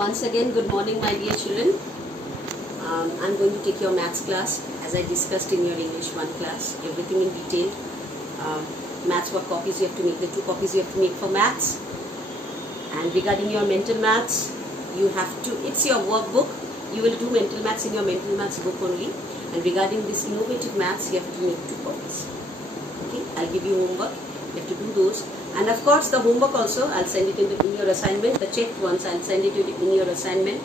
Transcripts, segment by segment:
Once again, good morning, my dear children. I'm going to take your maths class as I discussed in your English 1 class. Everything in detail. Maths, what copies you have to make, the 2 copies you have to make for maths. And regarding your mental maths, you have to, it's your workbook. You will do mental maths in your mental maths book only. And regarding this innovative maths, you have to make 2 copies. Okay, I'll give you homework. You have to do those. And of course, the homework also, I'll send it in your assignment. The checked ones, I'll send it in your assignment.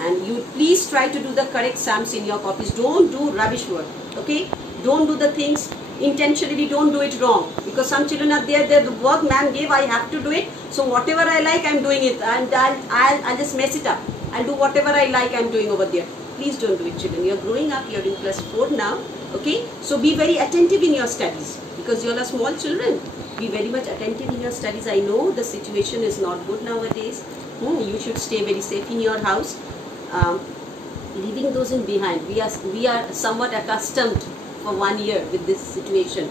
And you please try to do the correct sums in your copies. Don't do rubbish work. Okay? Don't do the things intentionally. Don't do it wrong. Because some children are there, the work man gave, I have to do it. So whatever I like, I'm doing it. And I'll just mess it up. I'll do whatever I like, I'm doing over there. Please don't do it, children. You're growing up. You're in class 4 now. Okay? So be very attentive in your studies. Because you're small children. Be very much attentive in your studies. I know the situation is not good nowadays. You should stay very safe in your house. Leaving those in behind. We are somewhat accustomed for 1 year with this situation.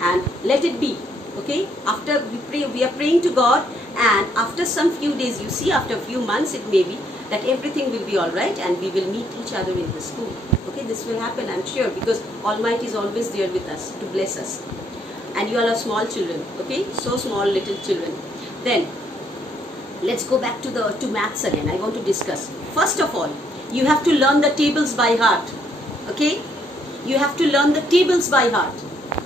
And let it be. Okay? After we pray, we are praying to God. And after some few days, you see, after a few months it may be, that everything will be alright and we will meet each other in the school. Okay? This will happen, I'm sure. Because Almighty is always there with us to bless us. And you all are small children, okay? So small little children. Then, let's go back to maths again. I want to discuss. First of all, you have to learn the tables by heart, okay? You have to learn the tables by heart.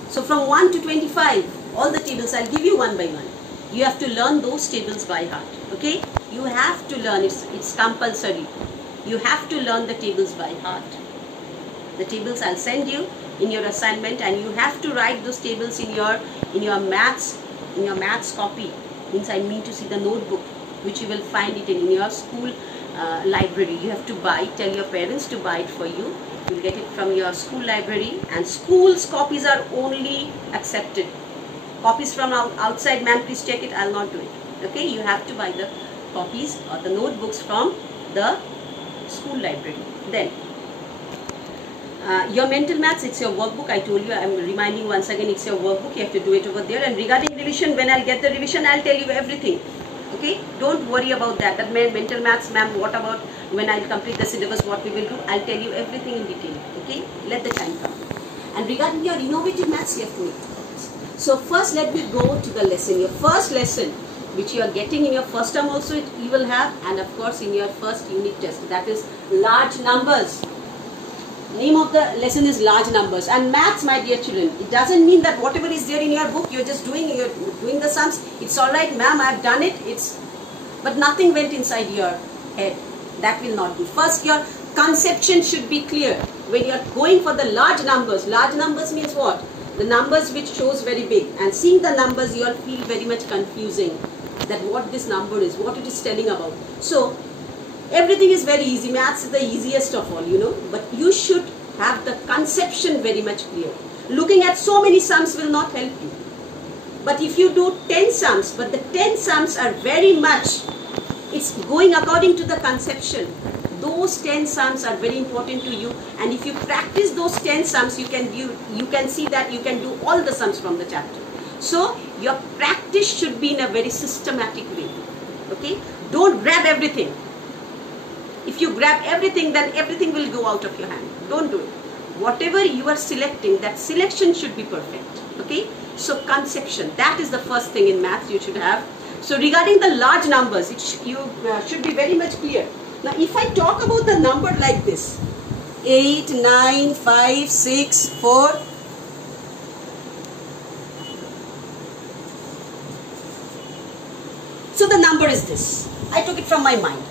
So from 1 to 25, all the tables, I'll give you one by one. You have to learn those tables by heart, okay? You have to learn, it's compulsory. You have to learn the tables by heart. The tables I'll send you in your assignment, and you have to write those tables in your maths copy. Means I mean to see the notebook, which you will find it in your school library. You have to buy it. Tell your parents to buy it for you. You'll get it from your school library, and school's copies are only accepted. Copies from outside, ma'am, please check it. I'll not do it. Okay, you have to buy the copies or the notebooks from the school library. Then your mental maths, it's your workbook. I told you, I'm reminding once again, it's your workbook. You have to do it over there. And regarding revision, when I'll get the revision, I'll tell you everything. Okay? Don't worry about that. That mental maths, ma'am, what about when I'll complete the syllabus, what we will do? I'll tell you everything in detail. Okay? Let the time come. And regarding your innovative maths, you have to make 2 copies. So first, let me go to the lesson. Your first lesson, which you are getting in your first term also, you will have. And of course, in your first unit test, that is large numbers. Name of the lesson is large numbers. And maths, my dear children, it doesn't mean that whatever is there in your book, you're doing the sums. It's alright, ma'am, I've done it. But nothing went inside your head. That will not be. First, your conception should be clear. When you're going for the large numbers means what? The numbers which shows very big. And seeing the numbers, you'll feel very much confusing. That what this number is, what it is telling about. So, everything is very easy. Maths is the easiest of all, you know. But you should have the conception very much clear. Looking at so many sums will not help you. But if you do 10 sums, but the 10 sums are very much, it's going according to the conception. Those 10 sums are very important to you. And if you practice those 10 sums, you can see that you can do all the sums from the chapter. So, your practice should be in a very systematic way. Okay? Don't grab everything. If you grab everything, then everything will go out of your hand. Don't do it. Whatever you are selecting, that selection should be perfect. Okay? So conception, that is the first thing in maths you should have. So regarding the large numbers, you should be very much clear. Now if I talk about the number like this, 8, 9, 5, 6, 4. So the number is this. I took it from my mind.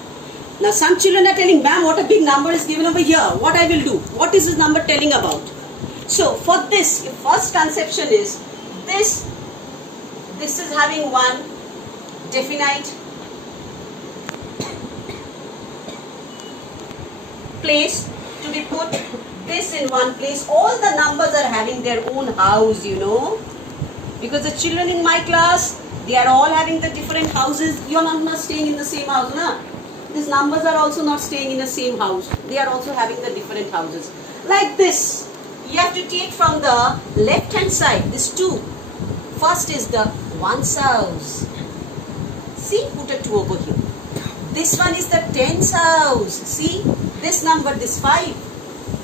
Now some children are telling, ma'am, what a big number is given over here. What I will do? What is this number telling about? So for this, your first conception is this is having one definite place to be put, this in one place. All the numbers are having their own house, you know. Because the children in my class, they are all having the different houses. You are not staying in the same house, na? These numbers are also not staying in the same house. They are also having the different houses. Like this, you have to take from the left hand side, this 2. First is the one's house. See, put a 2 over here. This one is the tens house. See, this number, this 5.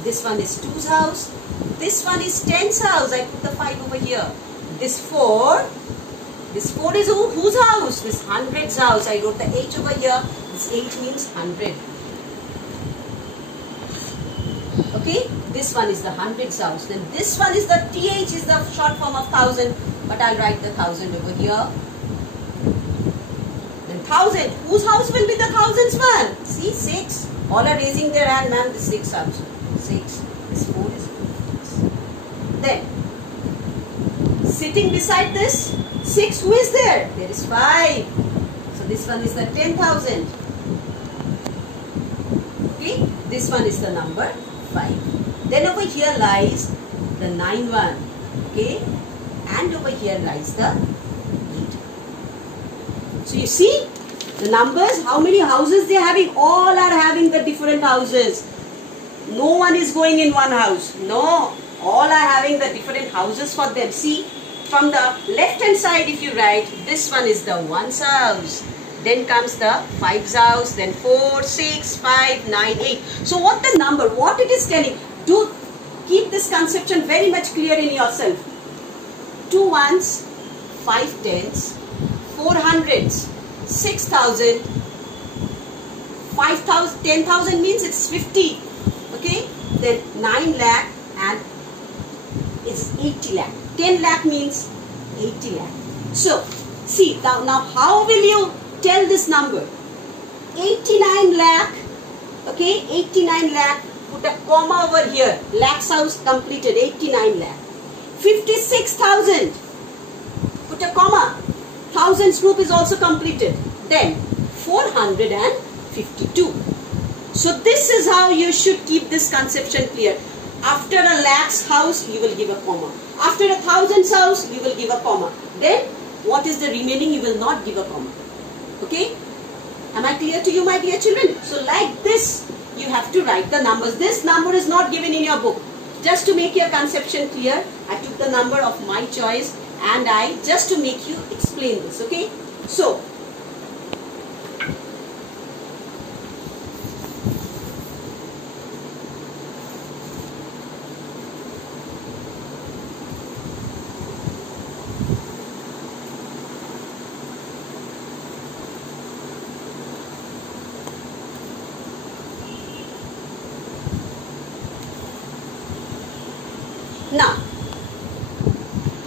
This one is 2's house. This one is 10's house. I put the 5 over here. This 4. This 4 is whose house? This 100's house. I wrote the 8 over here. This 8 means 100. Okay, this one is the 100's house. Then this one is the TH, is the short form of 1000, but I'll write the 1000 over here. Then 1000, whose house will be the 1000's one? See, 6. All are raising their hand, ma'am. The 6 house. 6. This 4 is 6. Then, sitting beside this 6, who is there? There is 5. So this one is the 10,000. Okay, this one is the number 5. Then over here lies the 9 one. Okay, and over here lies the 8. So you see the numbers, how many houses they are having? All are having the different houses. No one is going in one house. No, all are having the different houses for them. See, from the left hand side, if you write, this one is the 1's house. Then comes the 5's house, then 4, 6, 5, 9, 8. So what the number, what it is telling, do keep this conception very much clear in yourself. 2 1's, 5 10's, 4 100's, 6,000, 5,000, 10,000 means it's 50. Okay, then 9 lakh and it's 80 lakh. 10 lakh means 80 lakh. So, see, now how will you tell this number? 89 lakh, okay, 89 lakh, put a comma over here, lakhs house completed, 89 lakh. 56,000, put a comma, thousands group is also completed. Then 452. So this is how you should keep this conception clear. After a lakhs house, you will give a comma. After a thousand's house, you will give a comma. Then what is the remaining? You will not give a comma. Okay? Am I clear to you, my dear children? So like this, you have to write the numbers. This number is not given in your book. Just to make your conception clear, I took the number of my choice and just to make you explain this. Okay? So, now,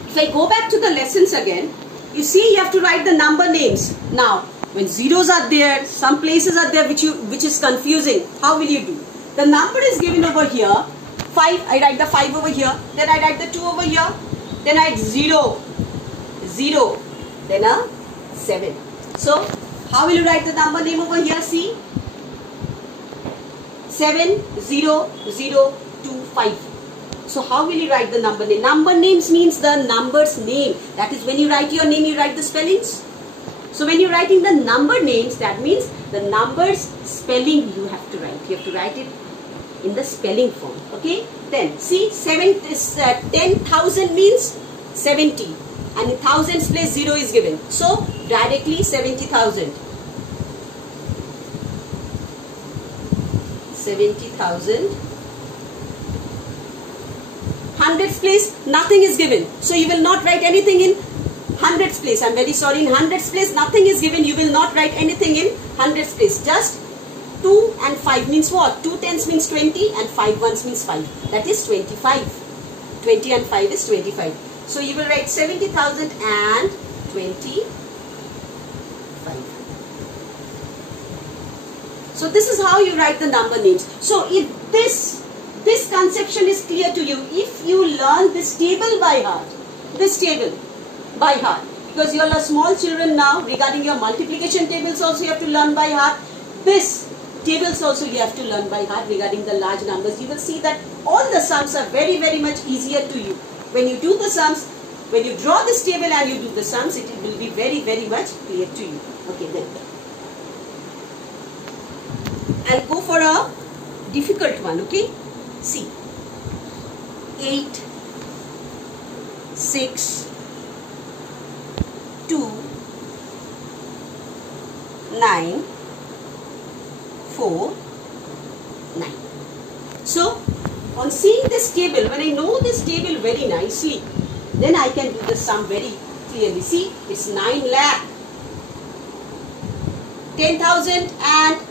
if I go back to the lessons again, you see you have to write the number names. Now, when zeros are there, some places are there which is confusing. How will you do? The number is given over here. 5, I write the 5 over here. Then I write the 2 over here. Then I write 0, 0, then a 7. So, how will you write the number name over here? See, 7, 0, 0, 2, 5. So how will you write the number name? Number names means the number's name. That is, when you write your name, you write the spellings. So when you're writing the number names, that means the number's spelling you have to write. You have to write it in the spelling form. Okay? Then see, 10,000 means 70. And in thousands place 0 is given. So directly 70,000. 70,000. Hundreds place, nothing is given. So you will not write anything in hundreds place. I'm very sorry. In hundreds place, nothing is given. You will not write anything in hundreds place. Just 2 and 5 means what? 2 tens means 20 and 5 ones means 5. That is 25. 20 and 5 is 25. So you will write 70,025. So this is how you write the number names. So if this conception is clear to you, if you learn this table by heart, because you are small children now, regarding your multiplication tables also you have to learn by heart, this tables also you have to learn by heart regarding the large numbers. You will see that all the sums are very, very much easier to you. When you do the sums, when you draw this table and you do the sums, it will be very, very much clear to you. Okay, then I'll go for a difficult one. Okay, see, 8, 6, 2, 9, 4, 9. So, on seeing this table, when I know this table very nicely, then I can do the sum very clearly. See, it's 9 lakh, 10,000 and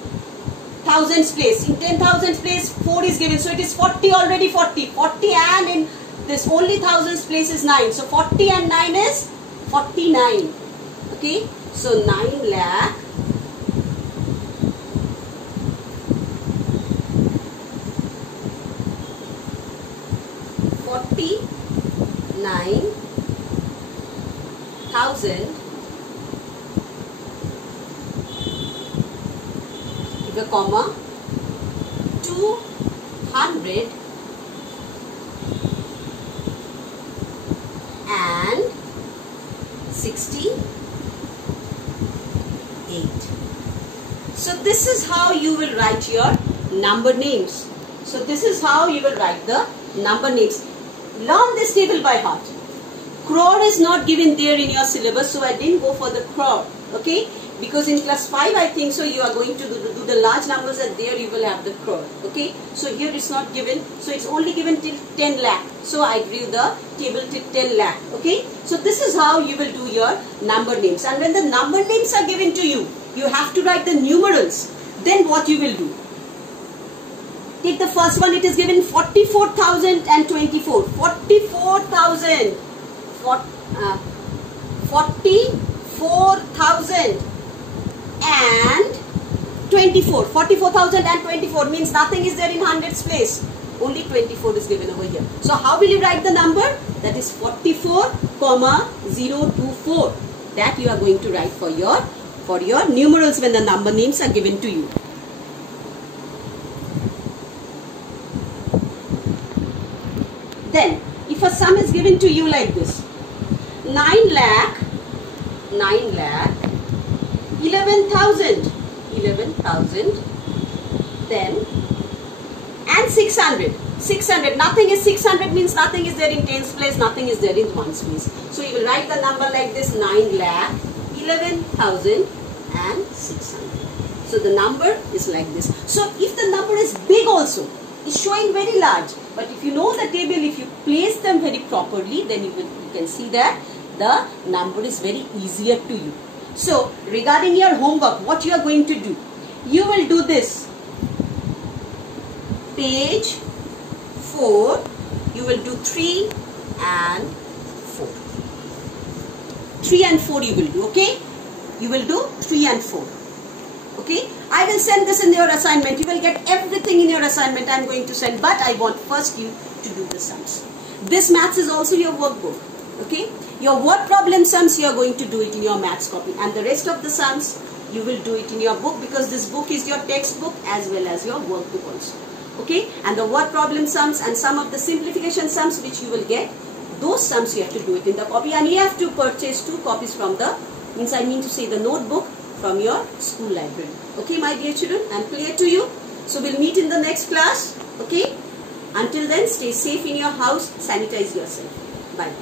thousands place. In 10,000 place, 4 is given. So, it is 40 already, 40. 40 and in this only thousands place is 9. So, 40 and 9 is 49. Okay. So, 9 lakh 49,000 give a comma 200 and 68. So this is how you will write your number names. So this is how you will write the number names. Learn this table by heart. Crore is not given there in your syllabus, so I didn't go for the crore. Okay, because in class 5 I think so you are going to do the large numbers, and there you will have the crore. Okay, so here it's not given, so it's only given till 10 lakh. So I drew the table till 10 lakh. Okay, so this is how you will do your number names. And when the number names are given to you, you have to write the numerals. Then what you will do? Take the first one. It is given 44,024. 44,000. 44,000 and 24. 44,024 means nothing is there in hundreds place. Only 24 is given over here. So how will you write the number? That is 44,024. That you are going to write for your numerals when the number names are given to you. Then, if a sum is given to you like this, 9 lakh, 11,000, then, and 600. 600, nothing is 600 means nothing is there in tens place, nothing is there in ones place. So you will write the number like this, 9 lakh, 11,000 and 600. So the number is like this. So if the number is big also, it's showing very large. But if you know the table, if you place them very properly, then you can see that the number is very easier to you. So regarding your homework, what you are going to do? You will do this. Page 4, you will do 3 and 4. 3 and 4 you will do, okay? You will do 3 and 4. Okay, I will send this in your assignment. You will get everything in your assignment I am going to send, but I want first you to do the sums. This maths is also your workbook. Okay, your word problem sums you are going to do it in your maths copy, and the rest of the sums you will do it in your book, because this book is your textbook as well as your workbook also. Okay, and the word problem sums and some of the simplification sums which you will get, those sums you have to do it in the copy, and you have to purchase 2 copies from the, the notebook from your school library. Okay, my dear children, I am clear to you. So we'll meet in the next class. Okay, until then, stay safe in your house, sanitize yourself. Bye.